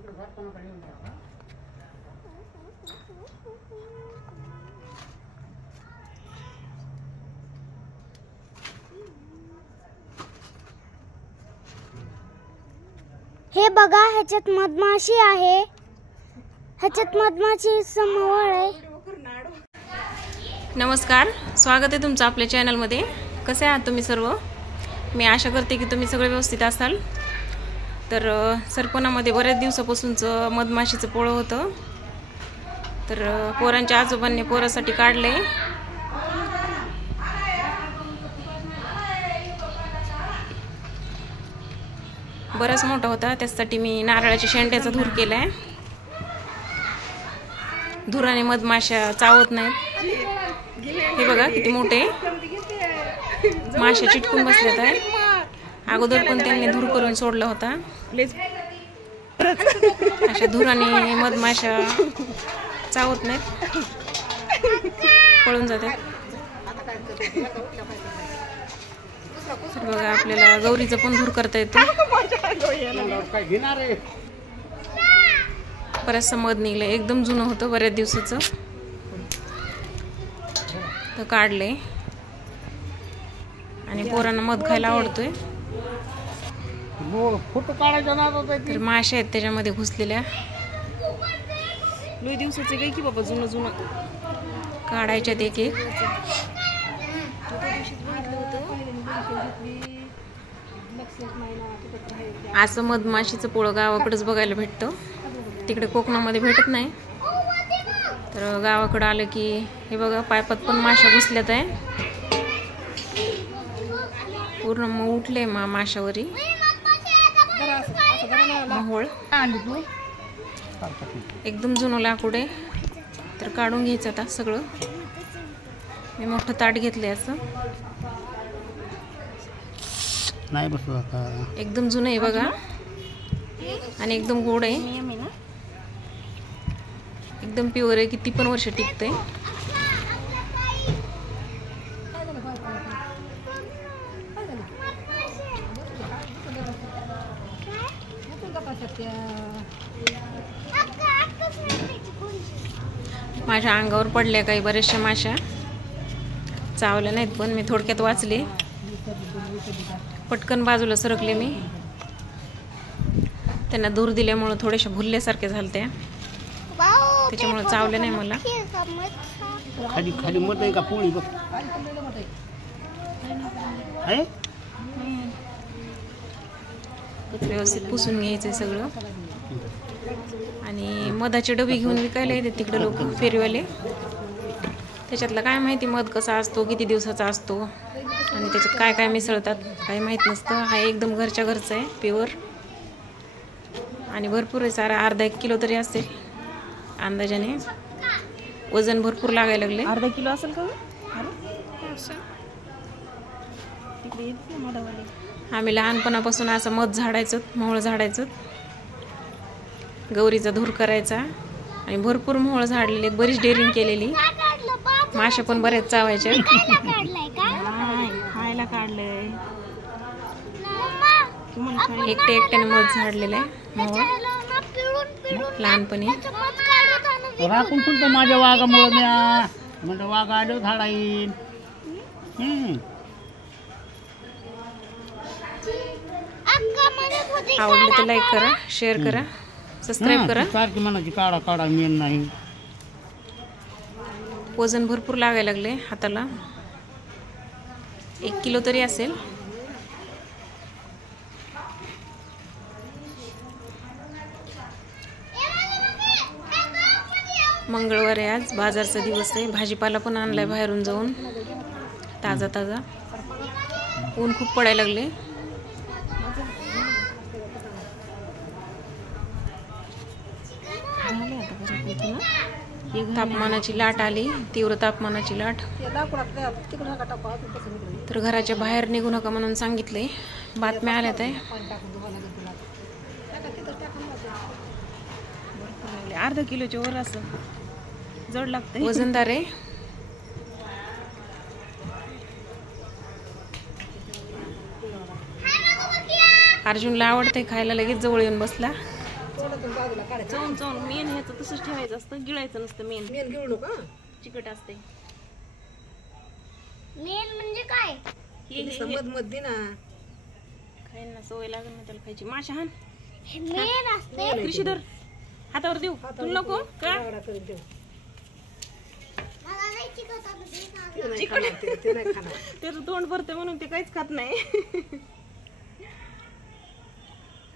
हे बघा, ह्याच्यात मधमाशी आहे, ह्याच्यात मधमाशी समोर आहे. नमस्कार, स्वागत आहे तुमचं आपल्या चॅनलमध्ये. कसे आहात तुम्ही सर्व? मी आशा करते की तुम्ही सगळे व्यवस्थित असाल. तर सरपणामध्ये बऱ्याच दिवसापासूनचं मधमाशीचं पोळं होतं. तर पोरांच्या आजोबांनी पोरासाठी काढले. बराच मोठा होता, त्यासाठी मी नारळाच्या शेंड्याचा धूर केलाय. धुराने मधमाशा चावत नाहीत. हे बघा किती मोठे माशा चिटकून बसल्यात आहे. अगोदर पण त्यांनी धूर करून सोडला होता. अशा धुराने मधमाशा चावत नाहीत, पळून जातात. तर बघा, आपल्याला गौरीचं पण धूर करता येतो. बरंचसं मध निघलं, एकदम जुनं होतं, बऱ्याच दिवसाचं. तर काढले आणि पोरांना मध खायला आवडतोय. तर माशा आहेत त्याच्यामध्ये घुसलेल्या. लई दिवसाचे काही की बाबा, जुनं जुनं काढायच्यात एक एक. असं मधमाशीचं पोळं गावाकडेच बघायला भेटतं, तिकडे कोकणामध्ये भेटत नाही. तर गावाकडे आलं की हे बघा, पायपात पण माशा घुसल्यात आहे. पूर्ण मग उठले माशावरी मोहोळ. एकदम जुनं लाकूड आहे. तर काढून घ्यायचं आता सगळं. मी मोठं ताट घेतलंय असं. नाही बसू आता. एकदम जुनं आहे बघा, आणि एकदम गोड आहे, एकदम प्युअर आहे. किती पण वर्ष टिकतंय. माझ्या अंगावर पडल्या काही बऱ्याचशा माशा, चावल्या नाहीत, पण मी थोडक्यात वाचले. पटकन बाजूला सरकले मी. त्यांना दूर दिल्यामुळं थोड्याशा भुलल्यासारख्या झालत्या, त्याच्यामुळे चावले नाही मला. खाली खाली मत आहे का पोळी बघ. व्यवस्थित पुसून घ्यायचंय सगळं. आणि मधाची डबी घेऊन विकायला येते तिकडे लोक, फेरीवाले. त्याच्यातलं काय माहिती मध कसा असतो, किती दिवसाचा असतो, आणि त्याच्यात काय काय मिसळतात काही माहीत नसतं. हा एकदम घरच्या घरचा आहे, प्युअर, आणि भरपूर आहे. सारा अर्धा 1 किलो तरी असेल अंदाजाने. वजन भरपूर लागायला लागले. अर्धा किलो असेल का? आम्ही लहानपणापासून असं मध झाडायचो, मोहोळ झाडायचो, गौरीचा धूर करायचा, आणि भरपूर मोहोळ झाडलेले, बरीच डेअरिंग केलेली. माशा पण बऱ्याच चावायच्या. खायला काढलंय एकट्या एकट्याने मध झाडलेलं आहे मोहोळ लहानपणी. राखून खुलतो माझ्या वाघामुळे. म्या म्हणजे वाघ आलो झाडा येईल. आवडलं तर लाईक करा, शेअर करा, सबस्क्राईब करा. सारखी म्हणायची काढा काढा, मेन नाही. वजन भरपूर लागायला लागले हाताला, 1 किलो तरी असेल. मंगळवार आहे आज, बाजारचा दिवस आहे. भाजीपाला पण आणलाय बाहेरून जाऊन, ताजा ताजा. ऊन खूप पडायला लागले. तापमानाची लाट आली, तीव्र तापमानाची लाट. तर घराच्या बाहेर निघू नका म्हणून सांगितले, बातम्या आल्यात आहे. अर्धा किलोच्या वर असं जड लागतंय, वजनदार आहे. अर्जुनला आवडते खायला, लगेच जवळ येऊन बसला. चवून चवून मेन ह्याचं तसंच ठेवायचं असतं, गिळायचं नसतं. मेन घेऊ नका चिकट असते. मेन म्हणजे काय? मध दे ना. खायला सवय लागेल ना त्याला खायची. माशा हान मेन असते. कृषीधर हातावर देऊ तुला नको का? मला नाही चिकट ते नाही खाणार. त्याचं तोंड भरते म्हणून ते काहीच खात नाही.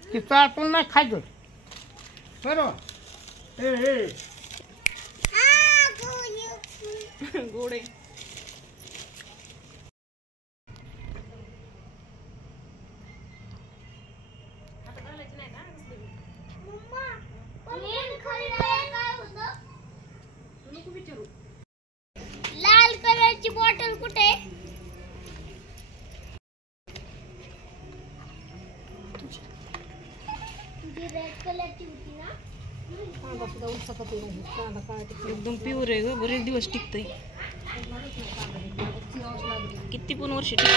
की चाटून नाही खायचं बरोबर. गोड आहे. लाल कलरची बॉटल कुठे? रेड कलरची होती ना. कांदा सुद्धा उलसकत नाही. कांदा काय एकदम प्युअर आहे ग. बरेच दिवस टिकतंय. किती पण वर्ष टिकतं.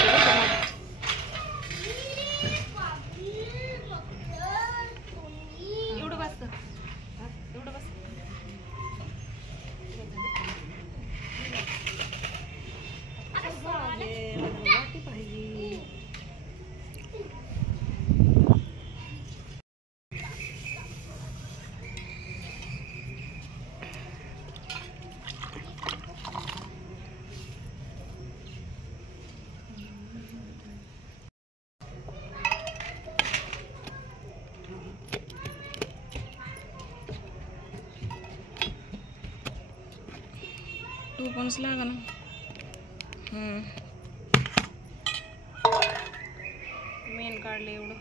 एवढं बसतं. एवढं बस. वाटी पाहिजे. तू पणच लागा ना. मेन काढले एवढं.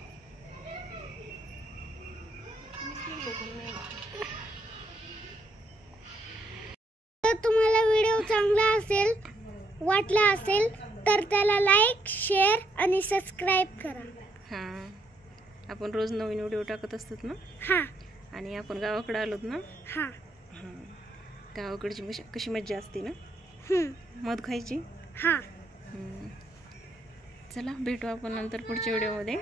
जर तुम्हाला व्हिडिओ चांगला असेल वाटला असेल तर त्याला लाईक, शेअर आणि सबस्क्राईब करा. हां, आपण रोज नवीन व्हिडिओ टाकत असतात ना. हा आणि आपण गावाकडे आलोत ना. हा. गावाकडची कशी मज्जा असते ना. मध खायची. हा. चला भेटू आपण नंतर पुढच्या व्हिडिओमध्ये.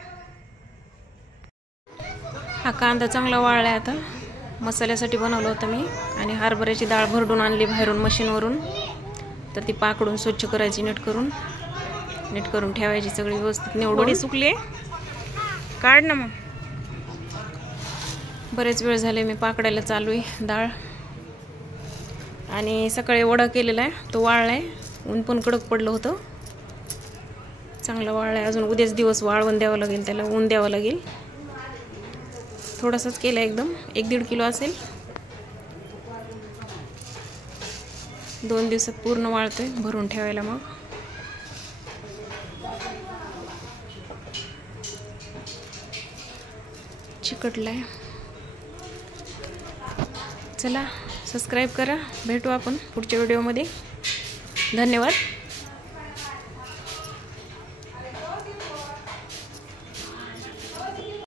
हा कांदा चांगला वाळला आहे. आता मसाल्यासाठी बनवलं होतं मी. आणि हरभऱ्याची डाळ भरडून आणली बाहेरून मशीनवरून. तर ती पाकडून स्वच्छ करायची, नीट करून ठेवायची सगळी व्यवस्थित निवडून. सुकली काढ ना मग. बरेच वेळ झाले मी पाकडायला चालू आहे डाळ. आणि सकाळी वडा केलेला आहे, तो वाळला आहे. ऊन पण कडक पडलं होतं. चांगला वाळला आहे. अजून उद्याच दिवस वाळवून द्यावं लागेल, त्याला ऊन द्यावं लागेल. थोडासाच केला एकदम, 1-1.5 किलो असेल. 2 दिवसात पूर्ण वाळतोय भरून ठेवायला. मग चिकटलाय. चला सबस्क्राईब करा. भेटू आपण पुढच्या व्हिडिओमध्ये. धन्यवाद.